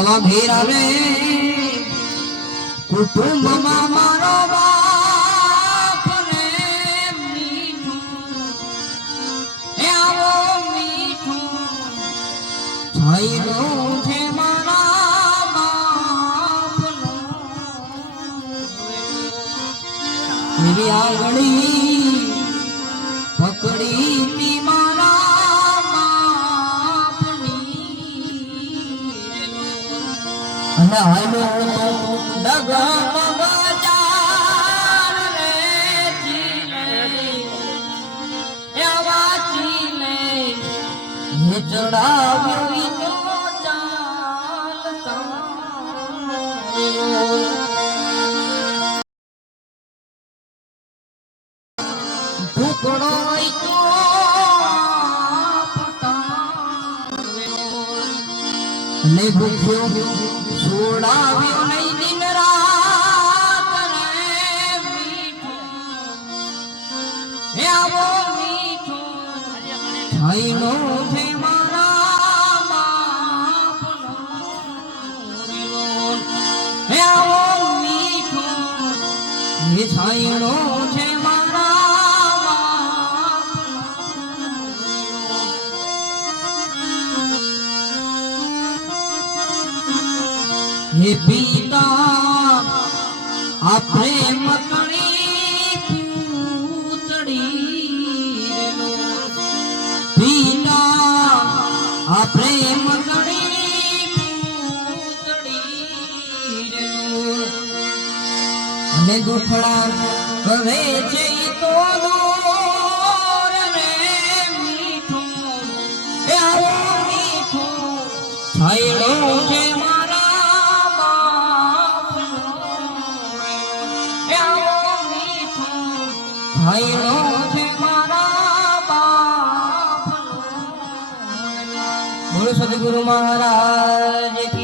એવા ઘેર આવે. કુટુંબમાં મારો બાપ ને મીઠું. એ આવો મીઠું. પકડી અને હાલો ડગા મગા ચાર રે જીને એવા જીને હે ચડાવ્યો ચાલતા ટુકડો ઈ તો પતાવ્યો. ને ભૂખ્યો છોડાવ્યો નહીં દિન રાત રે મીઠું. હે આવો મીઠું. છાયલો છે મારા છે મારા હે પિતા, આ પ્રેમ કણી પૂતડી પિતા, આ પ્રેમ કણી રેલો અને દુખડા કરે છે, તો મીઠું મીઠું. છાયડો બાપનો સદગુરુ મહારાજ